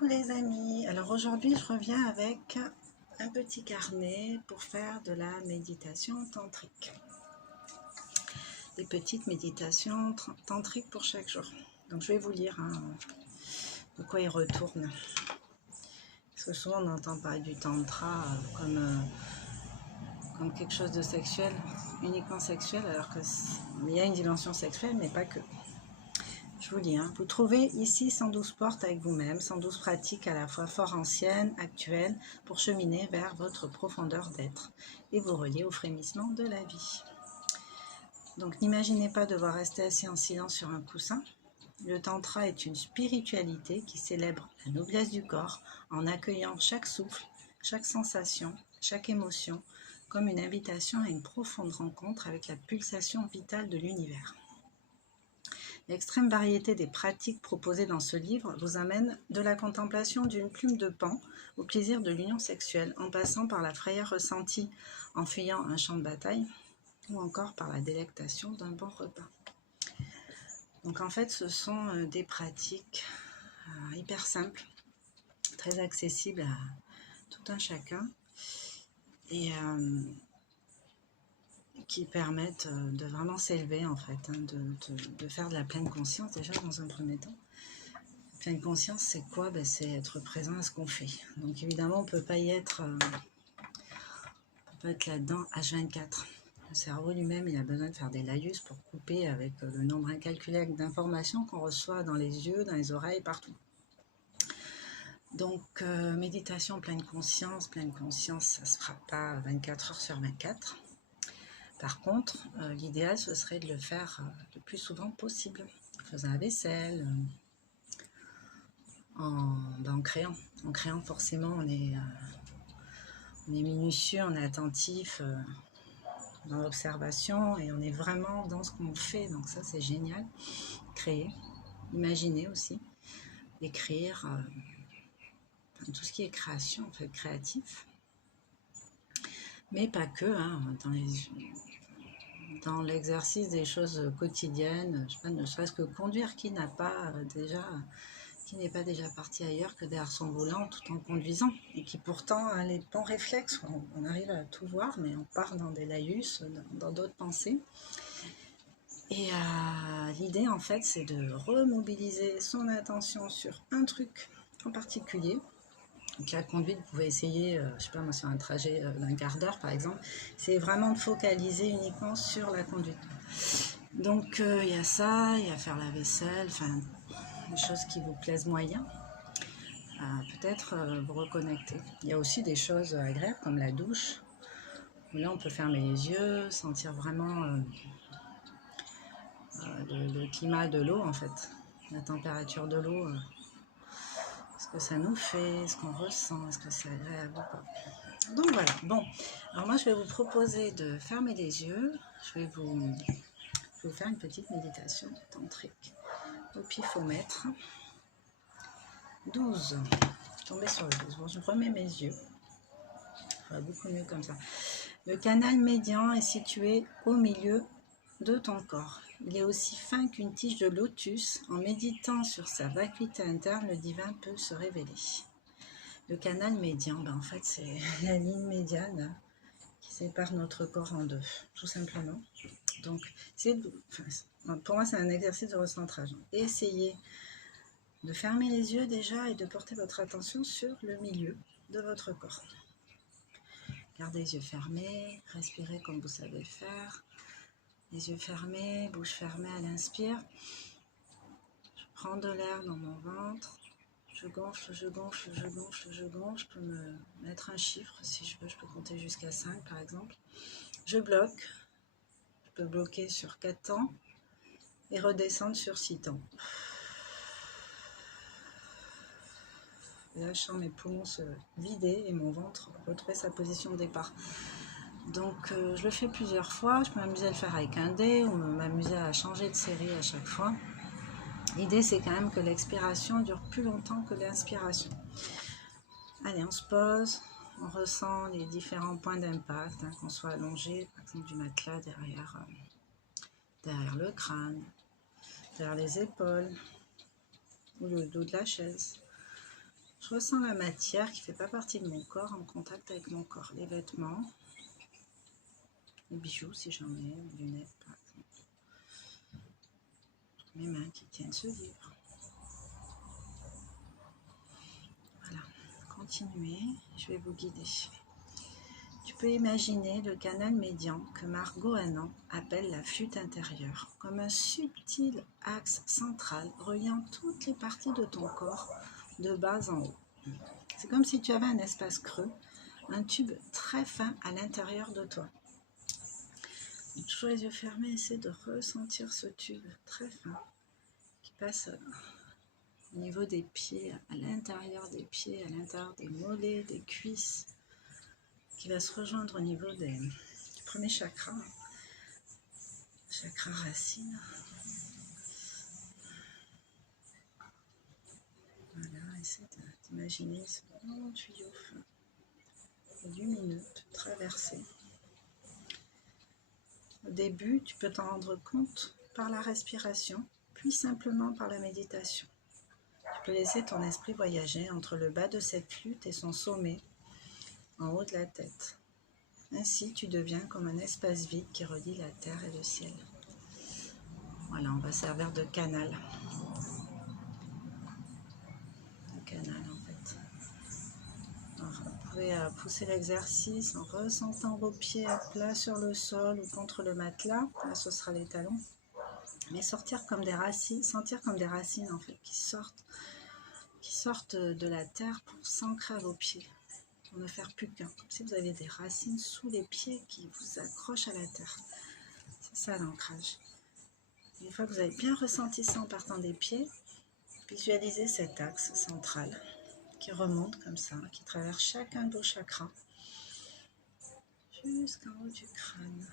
Coucou les amis, alors aujourd'hui je reviens avec un petit carnet pour faire de la méditation tantrique. Des petites méditations tantriques pour chaque jour. Donc je vais vous lire de quoi il retourne. Parce que souvent on entend parler du tantra comme quelque chose de sexuel, uniquement sexuel, alors qu'il y a une dimension sexuelle mais pas que. Je vous lis, vous trouvez ici 112 portes avec vous-même, 112 pratiques à la fois fort anciennes, actuelles, pour cheminer vers votre profondeur d'être et vous relier au frémissement de la vie. Donc n'imaginez pas devoir rester assis en silence sur un coussin. Le tantra est une spiritualité qui célèbre la noblesse du corps en accueillant chaque souffle, chaque sensation, chaque émotion comme une invitation à une profonde rencontre avec la pulsation vitale de l'univers. L'extrême variété des pratiques proposées dans ce livre vous amène de la contemplation d'une plume de paon au plaisir de l'union sexuelle, en passant par la frayeur ressentie en fuyant un champ de bataille, ou encore par la délectation d'un bon repas. Donc en fait, ce sont des pratiques hyper simples, très accessibles à tout un chacun, et qui permettent de vraiment s'élever en fait, de faire de la pleine conscience déjà dans un premier temps. Pleine conscience, c'est quoi? C'est être présent à ce qu'on fait. Donc évidemment, on ne peut pas y être, là-dedans H24. Le cerveau lui-même, il a besoin de faire des laïus pour couper avec le nombre incalculable d'informations qu'on reçoit dans les yeux, dans les oreilles, partout. Donc méditation pleine conscience, ça ne se fera pas 24 heures sur 24. Par contre, l'idéal, ce serait de le faire le plus souvent possible, en faisant la vaisselle, en créant. En créant, forcément, on est minutieux, on est attentif dans l'observation et on est vraiment dans ce qu'on fait. Donc ça, c'est génial. Créer, imaginer aussi, écrire, tout ce qui est création, en fait, créatif. Mais pas que, dans l'exercice des choses quotidiennes, je sais pas, ne serait-ce que conduire, qui n'est pas déjà parti ailleurs que derrière son volant tout en conduisant, et qui pourtant a les bons réflexes, on arrive à tout voir, mais on part dans des laïus, dans d'autres pensées. Et l'idée en fait, c'est de remobiliser son attention sur un truc en particulier. Donc la conduite, vous pouvez essayer, je sais pas moi, sur un trajet d'un quart d'heure par exemple, c'est vraiment de focaliser uniquement sur la conduite. Donc il y a ça, il y a faire la vaisselle, enfin des choses qui vous plaisent moyen, peut-être vous reconnecter. Il y a aussi des choses agréables comme la douche, où là on peut fermer les yeux, sentir vraiment le climat de l'eau en fait, la température de l'eau, ce que ça nous fait, ce qu'on ressent, est-ce que c'est agréable ou pas. Donc voilà, bon, alors moi je vais vous proposer de fermer les yeux, je vais vous faire une petite méditation tantrique au pifomètre. 12, tomber sur le 12, bon, je remets mes yeux, ça va beaucoup mieux comme ça. Le canal médian est situé au milieu de ton corps. Il est aussi fin qu'une tige de lotus. En méditant sur sa vacuité interne, le divin peut se révéler. Le canal médian, en fait, c'est la ligne médiane qui sépare notre corps en deux, tout simplement. Donc, pour moi, c'est un exercice de recentrage. Essayez de fermer les yeux déjà et de porter votre attention sur le milieu de votre corps. Gardez les yeux fermés, respirez comme vous savez le faire. Les yeux fermés, bouche fermée à l'inspire. Je prends de l'air dans mon ventre. Je gonfle, je gonfle, je gonfle, je gonfle. Je peux me mettre un chiffre si je veux. Je peux compter jusqu'à 5 par exemple. Je bloque. Je peux bloquer sur 4 temps et redescendre sur 6 temps. Lâchant mes poumons se vider et mon ventre retrouver sa position de départ. Donc je le fais plusieurs fois, je peux m'amuser à le faire avec un dé ou m'amuser à changer de série à chaque fois. L'idée c'est quand même que l'expiration dure plus longtemps que l'inspiration. Allez, on se pose, on ressent les différents points d'impact, qu'on soit allongé, par exemple du matelas derrière le crâne, derrière les épaules ou le dos de la chaise. Je ressens la matière qui ne fait pas partie de mon corps en contact avec mon corps. Les vêtements, les bijoux si j'en ai, les lunettes par exemple. Mes mains qui tiennent ce livre. Voilà, continuez, je vais vous guider. Tu peux imaginer le canal médian que Margot Anand appelle la flûte intérieure, comme un subtil axe central reliant toutes les parties de ton corps de bas en haut. C'est comme si tu avais un espace creux, un tube très fin à l'intérieur de toi. Toujours les yeux fermés, essaie de ressentir ce tube très fin qui passe au niveau des pieds, à l'intérieur des pieds, à l'intérieur des mollets, des cuisses, qui va se rejoindre au niveau du premier chakra, chakra racine. Voilà, essaie d'imaginer ce long tuyau fin, lumineux, traversé. Au début, tu peux t'en rendre compte par la respiration, puis simplement par la méditation. Tu peux laisser ton esprit voyager entre le bas de cette flûte et son sommet, en haut de la tête. Ainsi, tu deviens comme un espace vide qui relie la terre et le ciel. Voilà, on va servir de canal. De canal, en fait. Alors, vous pouvez pousser l'exercice en ressentant vos pieds à plat sur le sol ou contre le matelas. Là, ce sera les talons. Mais sortir comme des racines, sentir comme des racines, en fait, qui sortent de la terre pour s'ancrer à vos pieds. Pour ne faire plus qu'un, comme si vous avez des racines sous les pieds qui vous accrochent à la terre. C'est ça l'ancrage. Une fois que vous avez bien ressenti ça en partant des pieds, visualisez cet axe central qui remonte comme ça, qui traverse chacun de vos chakras jusqu'en haut du crâne.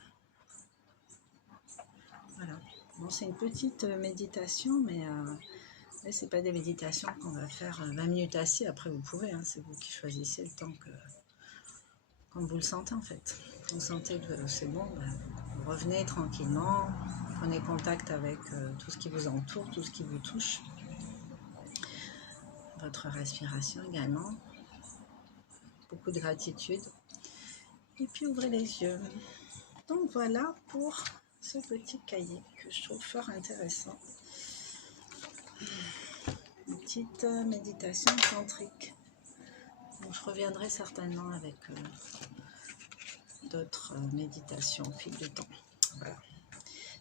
Voilà. Bon, c'est une petite méditation, mais ce n'est pas des méditations qu'on va faire 20 minutes assis. Après, vous pouvez, hein, c'est vous qui choisissez le temps comme vous le sentez en fait. Vous sentez que c'est bon, vous revenez tranquillement, prenez contact avec tout ce qui vous entoure, tout ce qui vous touche. Votre respiration également. Beaucoup de gratitude. Et puis ouvrez les yeux. Donc voilà pour ce petit cahier que je trouve fort intéressant. Une petite méditation tantrique. Donc je reviendrai certainement avec d'autres méditations au fil du temps. Voilà.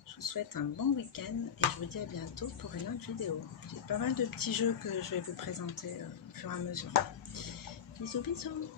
Je vous souhaite un bon week-end et je vous dis à bientôt pour une autre vidéo. J'ai pas mal de petits jeux que je vais vous présenter au fur et à mesure. Bisous bisous.